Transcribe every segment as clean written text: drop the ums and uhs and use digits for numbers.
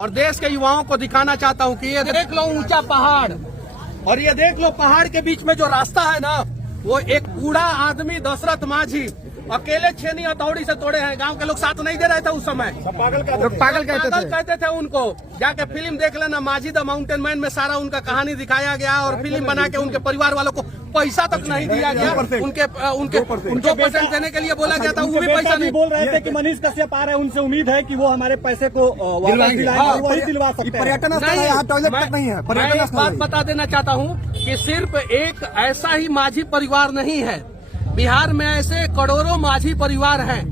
और देश के युवाओं को दिखाना चाहता हूँ कि ये देख लो ऊंचा पहाड़ और ये देख लो पहाड़ के बीच में जो रास्ता है ना, वो एक बूढ़ा आदमी दशरथ माझी अकेले छेनी हथौड़ी से तोड़े हैं। गांव के लोग साथ नहीं दे रहे थे उस समय, पागल कहते थे उनको। जाके फिल्म देख लेना, माझी द माउंटेन मैन में सारा उनका कहानी दिखाया गया और फिल्म बना के उनके परिवार वालों को पैसा तक नहीं दिया गया। उनके 2% देने के लिए बोला गया था, वो भी पैसा नहीं। बोल रहे थे कि मनीष कश्यप आ रहे हैं, उनसे उम्मीद है कि वो हमारे पैसे को वही दिलवा सकते हैं। पर्यटन स्थल है, यहाँ टॉयलेट तक नहीं है। मैं एक बात बता देना चाहता हूँ कि सिर्फ एक ऐसा ही माझी परिवार नहीं है, बिहार में ऐसे करोड़ों माझी परिवार हैं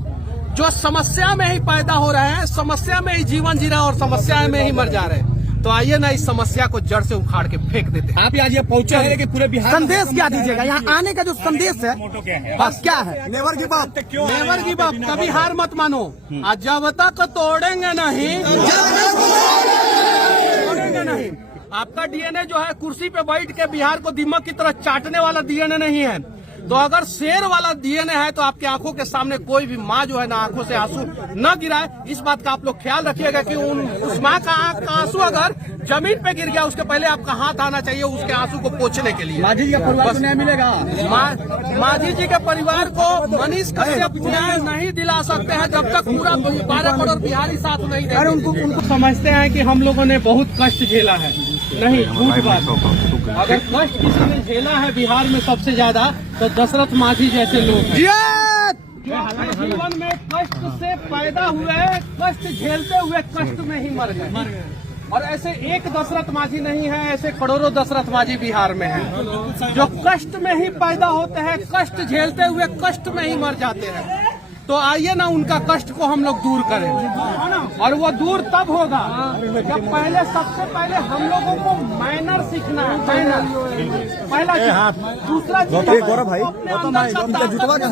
जो समस्या में ही पैदा हो रहे हैं, समस्या में ही जीवन जी रहे हैं और समस्या में ही मर जा रहे हैं। तो आइए ना इस समस्या को जड़ से उखाड़ के फेंक देते हैं। आप आज ये पहुंचे हैं कि पूरे बिहार संदेश क्या दीजिएगा? यहाँ आने का जो संदेश है बस क्या है? Never give up, never give up, कभी हार मत मानो। आज जब तक तोड़ेंगे नहीं, तोड़ेंगे नहीं। आपका डीएनए जो है कुर्सी पे बैठ के बिहार को दीमक की तरह चाटने वाला डीएनए नहीं है। तो अगर शेर वाला डीएनए है तो आपकी आंखों के सामने कोई भी माँ जो है ना आंखों से आंसू न गिराए। इस बात का आप लोग ख्याल रखिएगा कि उस माँ का आंख का आंसू अगर जमीन पे गिर गया, उसके पहले आपका हाथ आना चाहिए उसके आंसू को पोंछने के लिए। माझी जी के परिवार को न्याय मिलेगा? माझी जी के परिवार को मनीष कश्यप न्याय नहीं दिला सकते हैं जब तक पूरा 12 करोड़ बिहारी साथ नहीं देंगे। उनको समझते हैं कि हम लोगों ने बहुत कष्ट झेला है। नहीं, झूठ बात। अगर कष्ट किसी ने झेला है बिहार में सबसे ज्यादा तो दशरथ माझी जैसे लोग हैं, जो जीवन में कष्ट से पैदा हुए, कष्ट झेलते हुए कष्ट में ही मर गए। और ऐसे एक दशरथ माझी नहीं है, ऐसे करोड़ों दशरथ माझी बिहार में हैं जो कष्ट में ही पैदा होते हैं, कष्ट झेलते हुए कष्ट में ही मर जाते हैं। तो आइए ना उनका कष्ट को हम लोग दूर करें, और वो दूर तब होगा जब पहले सबसे पहले हम लोगों को मैनर सीखना है। मैनर पहला चीज। दूसरा चीज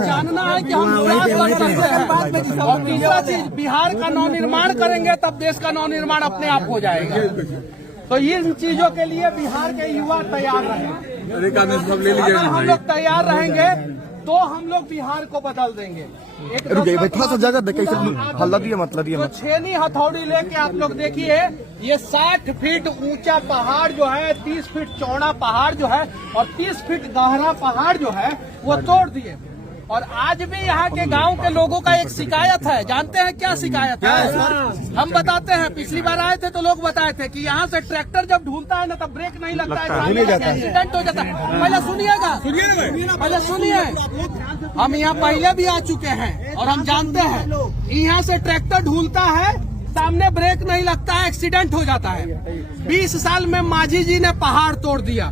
जानना है कि हम क्या कर सकते हैं। और तीसरा चीज, बिहार का नवनिर्माण करेंगे तब देश का नवनिर्माण अपने आप हो जाएगा। तो इन चीजों के लिए बिहार के युवा तैयार रहेंगे। अगर हम लोग तैयार रहेंगे तो हम लोग बिहार को बदल देंगे। थोड़ा सा जगह देखे हल्ला दिए मतलब तो छेनी हथौड़ी लेके आप लोग देखिए, ये 60 फीट ऊंचा पहाड़ जो है, 30 फीट चौड़ा पहाड़ जो है और 30 फीट गहरा पहाड़ जो है वो तोड़ दिए। और आज भी यहाँ के गांव के लोगों का एक शिकायत है। जानते हैं क्या शिकायत है? हम बताते हैं। पिछली बार आए थे तो लोग बताए थे कि यहाँ से ट्रैक्टर जब ढूंढता है ना तब ब्रेक नहीं लगता है, एक्सीडेंट हो जाता है। पहले सुनिएगा, पहले सुनिए। हम यहाँ पहले भी आ चुके हैं और हम जानते हैं, यहाँ से ट्रैक्टर ढूंढता है, सामने ब्रेक नहीं लगता है, एक्सीडेंट हो जाता है। 20 साल में माझी जी ने पहाड़ तोड़ दिया।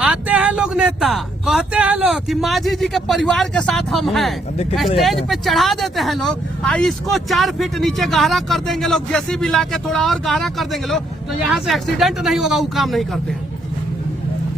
आते हैं लोग नेता, कहते हैं लोग कि माझी जी के परिवार के साथ हम हैं, स्टेज पे चढ़ा देते हैं लोग। इसको 4 फीट नीचे गहरा कर देंगे लोग, जेसीबी ला के थोड़ा और गहरा कर देंगे लोग, तो यहाँ से एक्सीडेंट नहीं होगा। वो काम नहीं करते हैं,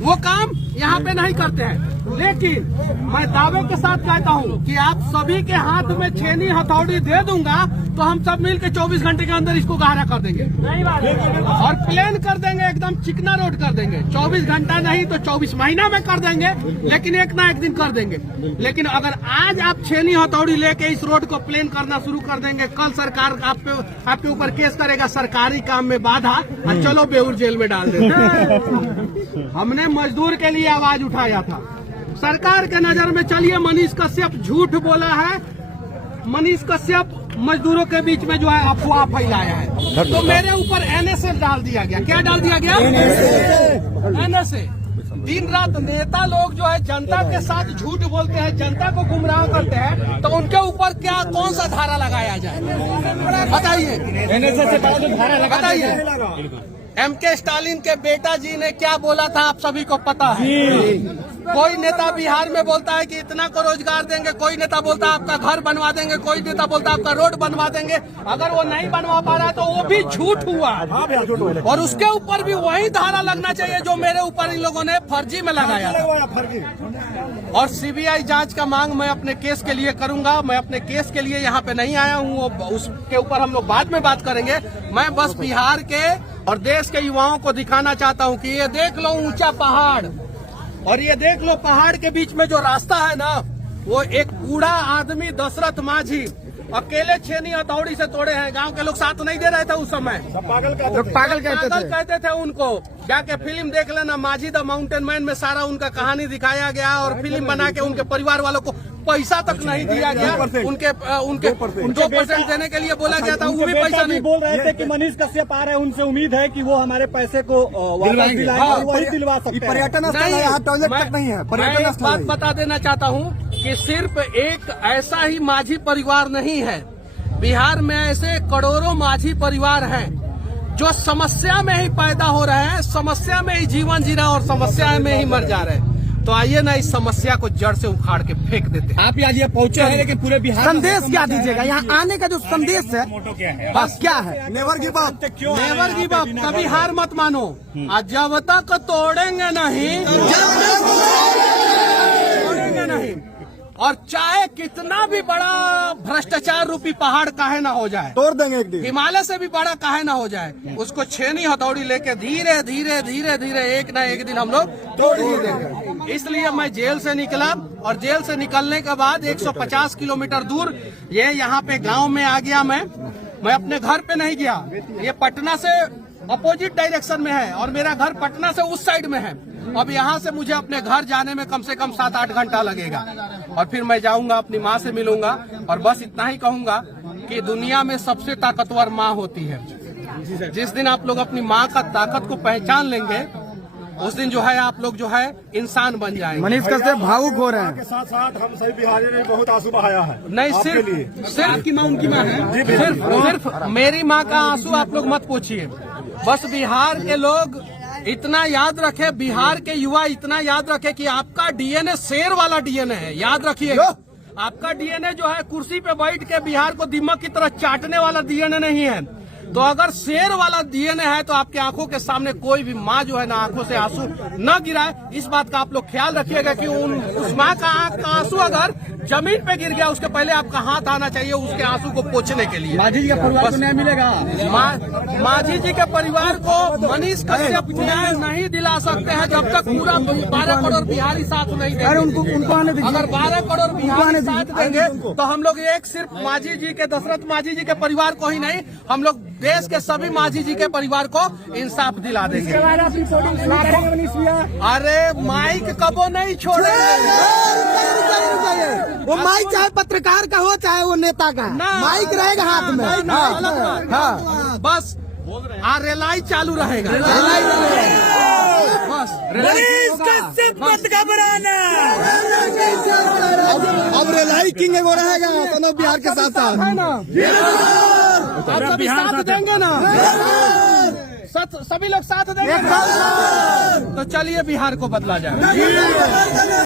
वो काम यहाँ पे नहीं करते हैं। लेकिन मैं दावे के साथ कहता हूँ कि आप सभी के हाथ में छेनी हथौड़ी दे दूंगा तो हम सब मिलकर 24 घंटे के अंदर इसको गहरा कर देंगे और प्लेन कर देंगे, एकदम चिकना रोड कर देंगे। 24 घंटा नहीं तो 24 महीना में कर देंगे, लेकिन एक ना एक दिन कर देंगे। लेकिन अगर आज आप छेनी हथौड़ी लेके इस रोड को प्लेन करना शुरू कर देंगे, कल सरकार आपके ऊपर केस करेगा, सरकारी काम में बाधा, और चलो बेऊर जेल में डाल देते। हमने मजदूर के लिए आवाज उठाया था। सरकार के नजर में चलिए मनीष कश्यप झूठ बोला है, मनीष कश्यप मजदूरों के बीच में जो है अफवाह फैलाया है, तो मेरे ऊपर एनएसए डाल दिया गया। क्या डाल दिया गया? एनएसए। दिन रात नेता लोग जो है जनता के साथ झूठ बोलते हैं, जनता को गुमराह करते हैं, तो उनके ऊपर क्या कौन सा धारा लगाया जाए बताइए? एनएसए से धारा बताइए। एमके स्टालिन के बेटा जी ने क्या बोला था आप सभी को पता है। कोई नेता बिहार में बोलता है कि इतना को रोजगार देंगे, कोई नेता बोलता है आपका घर बनवा देंगे, कोई नेता बोलता है आपका रोड बनवा देंगे। अगर वो नहीं बनवा पा रहा है तो वो भी झूठ हुआ, और उसके ऊपर भी वही धारा लगना चाहिए जो मेरे ऊपर इन लोगों ने फर्जी में लगाया था। और सीबीआई जांच का मांग मैं अपने केस के लिए करूंगा। मैं अपने केस के लिए यहाँ पे नहीं आया हूँ, उसके ऊपर हम लोग बाद में बात करेंगे। मैं बस बिहार के और देश के युवाओं को दिखाना चाहता हूँ कि ये देख लो ऊंचा पहाड़ और ये देख लो पहाड़ के बीच में जो रास्ता है ना, वो एक बूढ़ा आदमी दशरथ माझी अकेले छेनी हथौड़ी से तोड़े हैं। गांव के लोग साथ नहीं दे रहे थे उस समय। पागल का लोग पागल कहते थे। उनको। जाके फिल्म देख लेना, माझी द माउंटेन मैन में सारा उनका कहानी दिखाया गया और फिल्म बना के उनके परिवार वालों को पैसा तक नहीं दिया गया। उनके 2% देने के लिए बोला गया था, वो भी पैसा नहीं। बोल रहे थे कि मनीष कश्यप आ रहे हैं, उनसे उम्मीद है कि वो हमारे पैसे को वापस दिलाएंगे और वही दिलवा सकते हैं। पर्यटन स्थल है, यहाँ टॉयलेट तक नहीं है। मैं पर्यटन एक स्थल बात है। बता देना चाहता हूँ कि सिर्फ एक ऐसा ही माझी परिवार नहीं है, बिहार में ऐसे करोड़ों माझी परिवार हैं जो समस्या में ही पैदा हो रहे हैं, समस्या में ही जीवन जी रहे हैं और समस्या में ही मर जा रहे हैं। तो आइए ना इस समस्या को जड़ से उखाड़ के फेंक देते हैं। आप आज ये पहुंचे हैं, लेकिन पूरे बिहार संदेश क्या दीजिएगा? यहाँ आने का जो संदेश है बस क्या है? Never give up. Never give up, कभी हार मत मानो। आज जब तक तोड़ेंगे नहीं, तोड़ेंगे नहीं। और चाहे कितना भी बड़ा भ्रष्टाचार रूपी पहाड़ काहे ना हो जाए, तोड़ देंगे एक दिन। हिमालय से भी बड़ा काहे ना हो जाए, उसको छेनी हथौड़ी लेके धीरे धीरे धीरे धीरे एक ना एक दिन हम लोग तोड़ ही देंगे। इसलिए मैं जेल से निकला और जेल से निकलने के बाद 150 किलोमीटर दूर ये यहाँ पे गांव में आ गया। मैं अपने घर पे नहीं गया, ये पटना से अपोजिट डायरेक्शन में है और मेरा घर पटना से उस साइड में है। अब यहाँ से मुझे अपने घर जाने में कम से कम 7-8 घंटा लगेगा और फिर मैं जाऊंगा, अपनी माँ से मिलूंगा और बस इतना ही कहूंगा कि दुनिया में सबसे ताकतवर माँ होती है। जिस दिन आप लोग अपनी माँ का ताकत को पहचान लेंगे, उस दिन जो है आप लोग जो है इंसान बन जाएंगे। मनीष कश्यप भावुक हो रहे हैं। के साथ साथ हम सभी बिहारी ने बहुत आंसू बहाया है। नहीं, सिर्फ की माँ उनकी माँ है, सिर्फ मेरी माँ का आंसू आप लोग मत पूछिए। बस बिहार के लोग इतना याद रखे, बिहार के युवा इतना याद रखे कि आपका डीएनए शेर वाला डीएनए है। याद रखिएगा, आपका डीएनए जो है कुर्सी पे बैठ के बिहार को दीमक की तरह चाटने वाला डीएनए नहीं है। तो अगर शेर वाला डीएनए है तो आपकी आंखों के सामने कोई भी माँ जो है ना आंखों से आंसू न गिराए। इस बात का आप लोग ख्याल रखिएगा कि उस माँ का आंख का आंसू अगर जमीन पे गिर गया, उसके पहले आपका हाथ आना चाहिए उसके आंसू को पोंछने के लिए। माझी जी के परिवार को न्याय मिलेगा। माझी जी के परिवार को मनीष कश्यप न्याय नहीं दिला सकते हैं जब तक पूरा 12 करोड़ बिहारी साथ नहीं देंगे। उनको आने दीजिए। अगर 12 करोड़ बिहारी साथ देंगे तो हम लोग एक सिर्फ माझी जी के, दशरथ माझी जी के परिवार को ही नहीं, हम लोग देश के सभी माझी जी के परिवार को इंसाफ दिला देंगे। अरे माइक कबो नहीं छोड़ेंगे। वो माइक चाहे पत्रकार का हो चाहे वो नेता का, माइक रहेगा हाथ में। हाँ, बस रेलाई चालू रहेगा। बस मत घबराना। अब रेलाई किंग वो रहेगा दोनों बिहार के साथ साथ है ना। आप सभी साथ देंगे ना, सभी लोग साथ देंगे। तो चलिए बिहार को बदला जाए।